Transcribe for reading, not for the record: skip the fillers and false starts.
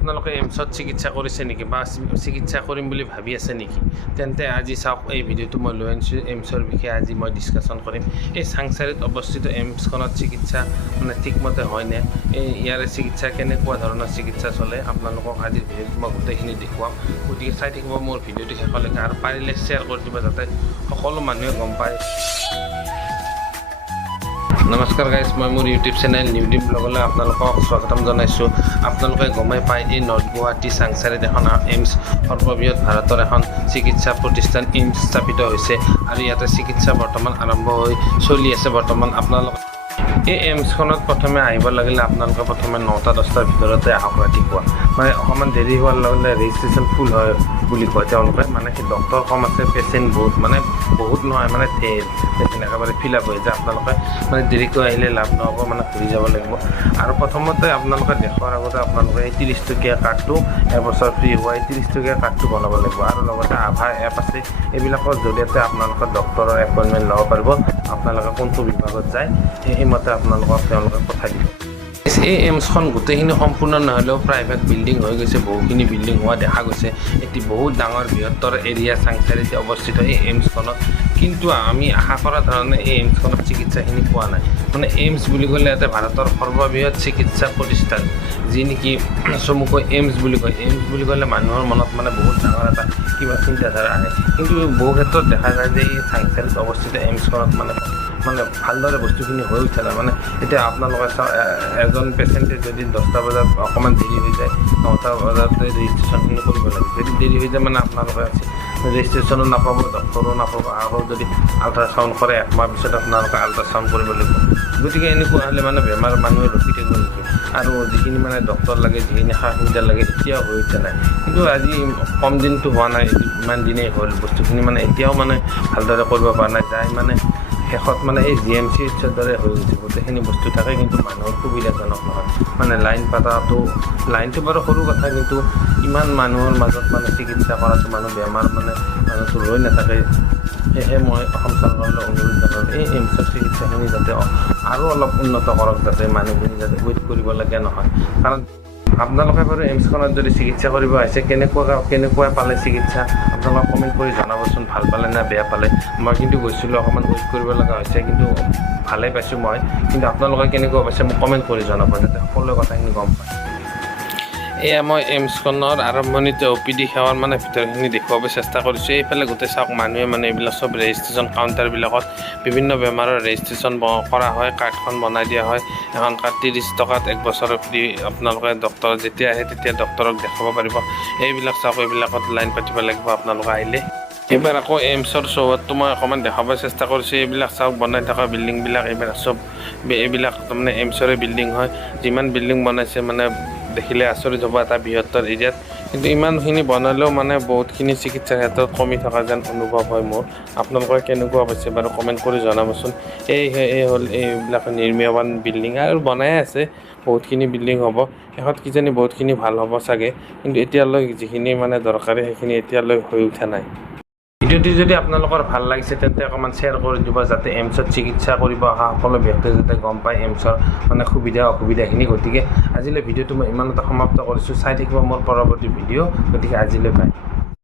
আপোনালোকে এইমছত চিকিৎসা কৰিছে নেকি বা চিকিৎসা কৰিম বুলি ভাবি আছে নেকি? তেন্তে আজি চাওক, এই ভিডিঅ'টো মই লৈ আনিছোঁ এইমছৰ বিষয়ে। আজি মই ডিছকাশ্যন কৰিম। এই চাংচাৰিত অৱস্থিত এইমছখনত চিকিৎসা ঠিকমতে হয়নে, ইয়াৰে চিকিৎসা কেনেকুৱা ধৰণৰ চিকিৎসা চলে, আপোনালোকক আজিৰ ভিডিঅ'টো মই গোটেইখিনি দেখুৱাম। গতিকে চাই থাকিব মোৰ ভিডিঅ'টো শেষলৈকে, আৰু পাৰিলে শ্বেয়াৰ কৰি দিব যাতে সকলো মানুহে গম পায়। নমস্কাৰ গাইজ, মই মোৰ ইউটিউব চেনেল নিউড্ৰিম ব্লগলৈ আপোনালোকক স্বাগতম জনাইছোঁ। আপোনালোকে গমেই পায়, এই নৰ্থ গুৱাহাটী চাংচাৰিত এখন এইমছ, সৰ্ববৃহৎ ভাৰতৰ এখন চিকিৎসা প্ৰতিষ্ঠান এইমছ স্থাপিত হৈছে, আৰু ইয়াতে চিকিৎসা বৰ্তমান আৰম্ভ হৈ চলি আছে। বৰ্তমান আপোনালোকে এই এইমছখনত প্ৰথমে আহিব লাগিলে আপোনালোকে প্ৰথমে 9টা-10টাৰ ভিতৰতে আহক ৰাতিপুৱা। মানে অকণমান দেৰি হোৱাৰ লগে লগে ৰেজিষ্ট্ৰেশ্যন ফুল হয় বুলি কয় তেওঁলোকে। মানে কি ডক্টৰ কম আছে, পেচেণ্ট বহুত, মানে বহুত নহয়, মানে ধেৰ পেচেণ্ট একেবাৰে ফিল আপ হৈ যায়। আপোনালোকে মানে দেৰিকৈ আহিলে লাভ নহ'ব, মানে ঘূৰি যাব লাগিব। আৰু প্ৰথমতে আপোনালোকে দেখুৱাৰ আগতে আপোনালোকে এই 30 টকীয়া কাৰ্ডটো, এবছৰ ফ্ৰী হোৱা এই 30 টকীয়া কাৰ্ডটো বনাব লাগিব। আৰু লগতে আভা এপ আছে, এইবিলাকৰ জৰিয়তে আপোনালোকে ডক্টৰৰ এপইণ্টমেণ্ট ল'ব পাৰিব। আপোনালোকে কোনটো বিভাগত যায় সেইমতে আপোনালোকক তেওঁলোকে পঠাই দিব। এই এইমছখন গোটেইখিনি সম্পূৰ্ণ নহ'লেও প্ৰাইভেট বিল্ডিং হৈ গৈছে, বহুখিনি বিল্ডিং হোৱা দেখা গৈছে। এটি বহুত ডাঙৰ বৃহত্তৰ এৰিয়া চাংচাৰিত অৱস্থিত এই এইমছখনত। কিন্তু আমি আশা কৰা ধৰণে এই এইমছখনত চিকিৎসাখিনি পোৱা নাই। মানে এইমছ বুলি ক'লে ইয়াতে ভাৰতৰ সৰ্ববৃহৎ চিকিৎসা প্ৰতিষ্ঠান, যি নেকি চমুকৈ এইমছ বুলি কয়। এইমছ বুলি ক'লে মানুহৰ মনত মানে বহুত ডাঙৰ এটা কিবা চিন্তাধাৰা আহে। কিন্তু বহু ক্ষেত্ৰত দেখা যায় যে এই চাংচাৰিত অৱস্থিত এইমছখনত মানে ভালদৰে বস্তুখিনি হৈ উঠে নাই। মানে এতিয়া আপোনালোকে চাওক, এজন পেচেণ্টে যদি 10টা বজাত অকণমান দেৰি হৈ যায়, 9টা বজাতে ৰেজিষ্ট্ৰেশ্যনখিনি কৰিব লাগে। যদি দেৰি হৈ যায় মানে আপোনালোকে ৰেজিষ্ট্ৰেশ্যনো নাপাব, ডক্টৰো নাপাব। আকৌ যদি আল্ট্ৰাচাউণ্ড কৰে 1 মাহ পিছত আপোনালোকে আল্ট্ৰাচাউণ্ড কৰিব লাগিব। গতিকে এনেকুৱা হ'লে মানে বেমাৰ মানুহে ৰখি থাকিব নেকি? আৰু যিখিনি মানে ডক্টৰ লাগে, যিখিনি সা সুবিধা লাগে, এতিয়াও হৈ উঠা নাই। কিন্তু আজি কম দিনটো হোৱা নাই, ইমান দিনেই হ'ল, বস্তুখিনি মানে এতিয়াও মানে ভালদৰে কৰিব পৰা নাই। যাই মানে শেষত মানে এই GMCHৰ দৰে হৈ গৈছে। গোটেইখিনি বস্তু থাকে কিন্তু মানুহৰ সুবিধাজনক নহয়। মানে লাইনটো বাৰু সৰু কথা, কিন্তু ইমান মানুহৰ মাজত মানে চিকিৎসা কৰাটো, মানুহ বেমাৰ মানে মানুহটো ৰৈ নাথাকে। সেয়েহে মই অসম চৰকাৰলৈ অনুৰোধ জনালোঁ, এই এইমছৰ চিকিৎসাখিনি যাতে আৰু অলপ উন্নত কৰক, যাতে মানুহখিনি যাতে ৱেইট কৰিবলগীয়া নহয়। কাৰণ আপোনালোকে বাৰু এইমছখনত যদি চিকিৎসা কৰিব আহিছে, কেনেকুৱা পালে চিকিৎসা, আপোনালোকে কমেণ্ট কৰি জনাবচোন, ভাল পালে নে বেয়া পালে। মই কিন্তু গৈছিলোঁ, অকণমান ৱেইট কৰিব লগা হৈছে, কিন্তু ভালেই পাইছোঁ মই। কিন্তু আপোনালোকে কেনেকুৱা পাইছে মোক কমেণ্ট কৰি জনাব, যাতে সকলো কথাখিনি গম পায়। এয়া মই এইমছখনৰ আৰম্ভণিতে OPD সেৱাৰ মানে ভিতৰখিনি দেখুৱাব চেষ্টা কৰিছোঁ। এইফালে গোটেই চাওক, মানুহে মানে এইবিলাক চব ৰেজিষ্ট্ৰেশ্যন কাউণ্টাৰবিলাকত বিভিন্ন বেমাৰৰ ৰেজিষ্ট্ৰেশ্যন কৰা হয়, কাৰ্ডখন বনাই দিয়া হয়। এখন কাৰ্ড 30 টকাত 1 বছৰৰ ফ্ৰী। আপোনালোকে ডক্টৰ যেতিয়া আহে তেতিয়া ডক্টৰক দেখাব পাৰিব। এইবিলাক চাওক, এইবিলাকত লাইন পাতিব লাগিব আপোনালোকে আহিলে। এইবাৰ আকৌ এইমছৰ চৌহদটো মই অকণমান দেখাব চেষ্টা কৰিছোঁ। এইবিলাক চাওক, বনাই থকা বিল্ডিংবিলাক এইবিলাক চব এইবিলাক তাৰমানে এইমছৰে বিল্ডিং হয়। যিমান বিল্ডিং বনাইছে মানে দেখিলে আচৰিত হ'ব এটা বৃহত্তৰ এৰিয়াত। কিন্তু ইমানখিনি বনালেও মানে বহুতখিনি চিকিৎসাৰ ক্ষেত্ৰত কমি থকা যেন অনুভৱ হয় মোৰ। আপোনালোকে কেনেকুৱা পাইছে বাৰু কমেণ্ট কৰি জনাবচোন। এই হ'ল এইবিলাক নিৰ্মীয়মান বিল্ডিং, আৰু বনাই আছে, বহুতখিনি বিল্ডিং হ'ব। শেষত কিজানি বহুতখিনি ভাল হ'ব চাগে, কিন্তু এতিয়ালৈ যিখিনি মানে দৰকাৰী সেইখিনি এতিয়ালৈ হৈ উঠা নাই। ভিডিঅ'টি যদি আপোনালোকৰ ভাল লাগিছে তেন্তে অকণমান শ্বেয়াৰ কৰি দিব, যাতে এইমছত চিকিৎসা কৰিব অহা সকলো ব্যক্তিয়ে যাতে গম পায় এইমছৰ মানে সুবিধা অসুবিধাখিনি। গতিকে আজিলৈ ভিডিঅ'টো মই ইমানতে সমাপ্ত কৰিছোঁ। চাই থাকিব মোৰ পৰৱৰ্তী ভিডিঅ'। গতিকে আজিলৈ পায়।